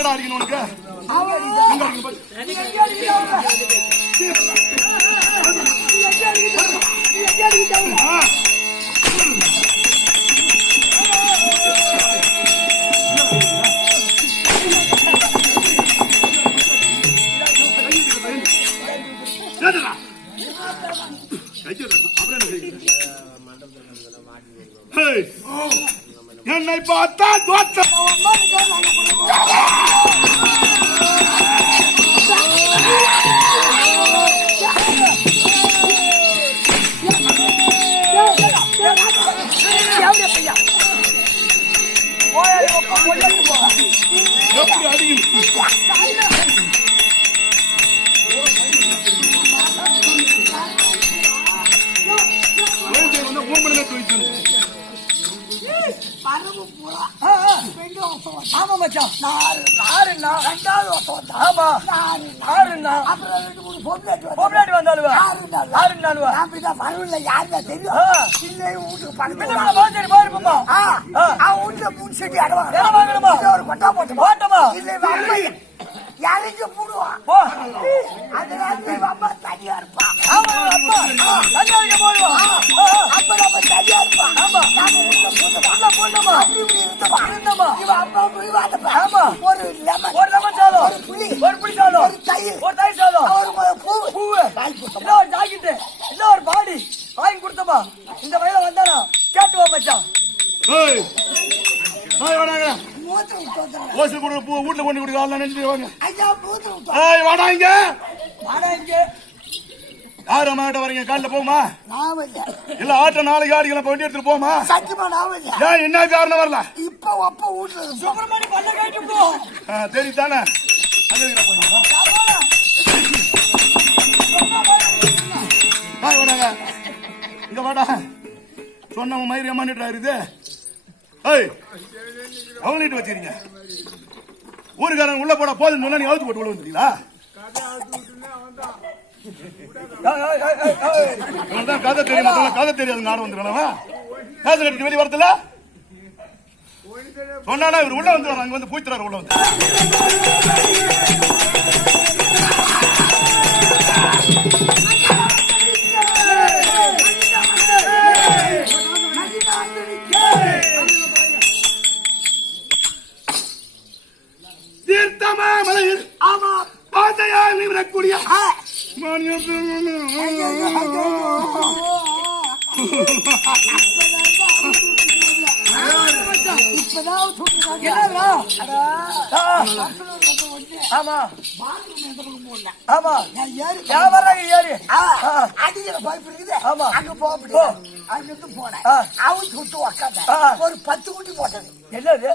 எங்கடா இருக்கணும் உனக்கு? என்னை பார்த்தா தோற்றம் எப்படி அடிக்கணும்? ஆமா மச்சான், நாருண்ணா ரெண்டாவது வருஷம். ஆமா ஆறுண்ணா, அப்புறம் 2-3 பொம்லாட்டி வந்தாலுவா. ஆறுண்ணாலுவா வரவில்லை. யாருன்னா தெரியும்? இல்லை வீட்டுக்கு பக்கத்துல பாருப்பா. அவன் வீட்டுல 3 செடி அடவாங்கணுமா? ஒரு கொட்டா போட்டோமா? இல்லை யாரைக்கு போடுவான். அதனால அம்மா தனியா இருப்பான். ஆமா அப்பா தனியா போடுவான். அப்ப நம்ம தனியா இருப்பான். ஆமா நாம போட்டோமா இருந்தமா இவன் அம்மா போய் வாட்டப்பா. ஆமா ஒரு லெமன் சாதம், ஒரு புளி சாதம், ஒரு தயிர் சாதம், ஒரு பூ இல்ல ஒரு ஜாக்கெட்டு இல்ல ஒரு பாடி வாங்கி கொடுத்தமா. இந்த வயல வந்தானா கேட்டு வா மச்சான். வீட்டுல கொண்டு கொடுக்க வாடா இங்க. யாரு அம்மாட்ட வரீங்க? காலைல போமா இல்ல ஆட்ட நாளைக்கு ஆடிக்கலாம் வண்டி எடுத்துட்டு போமா? ஏன் என்ன காரணம் வரல? இப்ப அப்ப வீட்டுல சுப்பிரமணி பண்ண கேட்டு போ. தெரியுதானே? வாடாங்க இங்க வாடா. சொன்ன மயிறு அம்மாட்டு இருக்குது. அவங்கள்ட்ட வச்சிருங்க. ஊருக்காரன் உள்ள போட போதும் சொன்னா நீ அவுத்து போட்டு உள்ள வந்துட்டீங்களா? கதை தெரியும், கதை தெரியாது. நானும் வந்துருக்கா காசு கட்டிட்டு வெளியே வரத்துல சொன்னா இவர் உள்ள வந்து அங்க வந்து பூத்துறாரு. உள்ள வந்து தீர்த்தமா மலையில் ஆமா பாதையா நிறக்கூடிய ஆமா ஆமா வியாபாரம் ஏறி அடிக்கிற பைப் இருக்குது. ஆமா அங்க போக அங்கிருந்து போனேன். அவன் சுட்டு உக்காந்த ஒரு 10 குட்டி போட்டது. என்னது?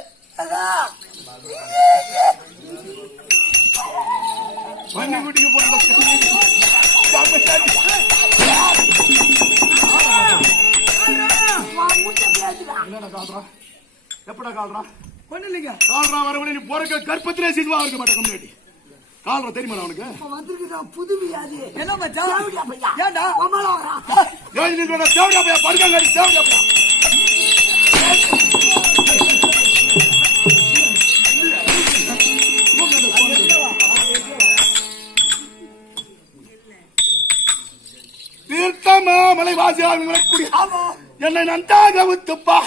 குட்டிக்கு போட்டு எப்படா கால்றா ஒண்ணு இல்லைங்க. கால்றா வரவழி நீ போறக்க கற்பத்திலே சிதுவா இருக்க மாட்டேன். கம்யூனிட்டி கால்றா தெரியுமா அவனுக்கு? வந்திருக்குதா புது வியாதி. என்ன மச்சான்? ஏண்டா ஏன் நீ சொன்ன தேவடியா பையா படுக்காங்க தேவடியா பையா தீர்த்தமா மலை வாசியாக கூடிய என்னை நன்றாக வித்துப்பா.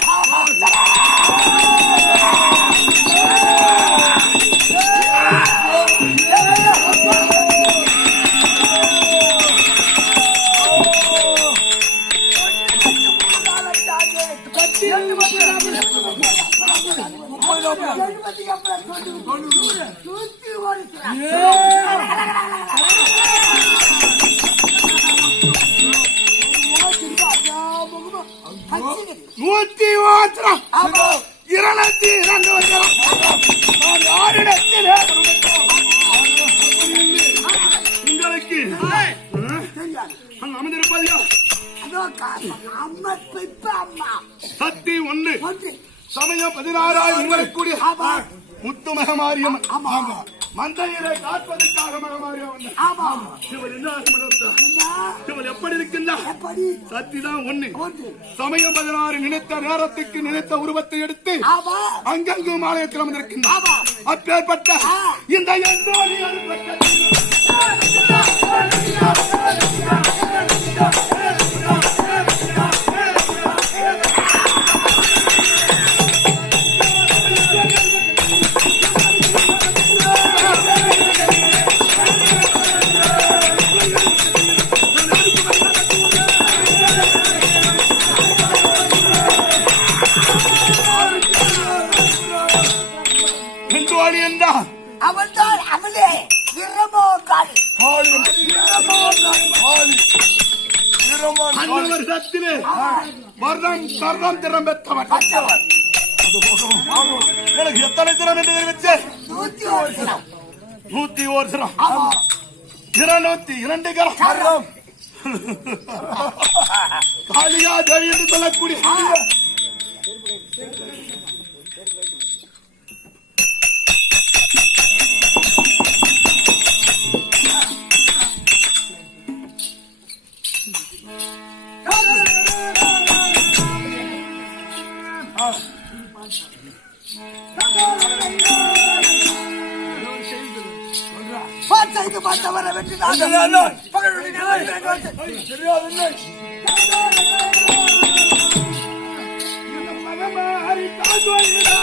உங்களுக்கு அமர்ந்திருப்பதையா சக்தி 1 சமயம் 16 உங்களுக்கு கூடிய முத்துமக மாரியம்மன் மந்தையரை காப்பதற்காக மகமாரியா வந்த ஆமா இவள் என்ன இவள் எப்படி இருக்கின்றார்? எப்படி சத்திதான் ஒண்ணு. ஒன்று. சமயம் 16 நினைத்த நேரத்துக்கு நினைத்த உருவத்தை எடுத்து ஆமா அங்கங்கும் ஆலயத்தில் அமர்ந்திருக்கின்றார். ஆமா அப்பேற்பட்ட இந்த அவள்தான் அவளே இரமோகாளி. வருஷத்திலே வருடம் சர்வம் திறம் பெற்றவன். எனக்கு எத்தனை திறம் என்று தெரிவித்தேன்? 101 தினம். 101 திறம். ஆமா 202 கரம். காளியா தேவி என்று சொல்லக்கூடிய பார்த்து பார்த்தவரை வெற்றி மகமாரி காதோயிடா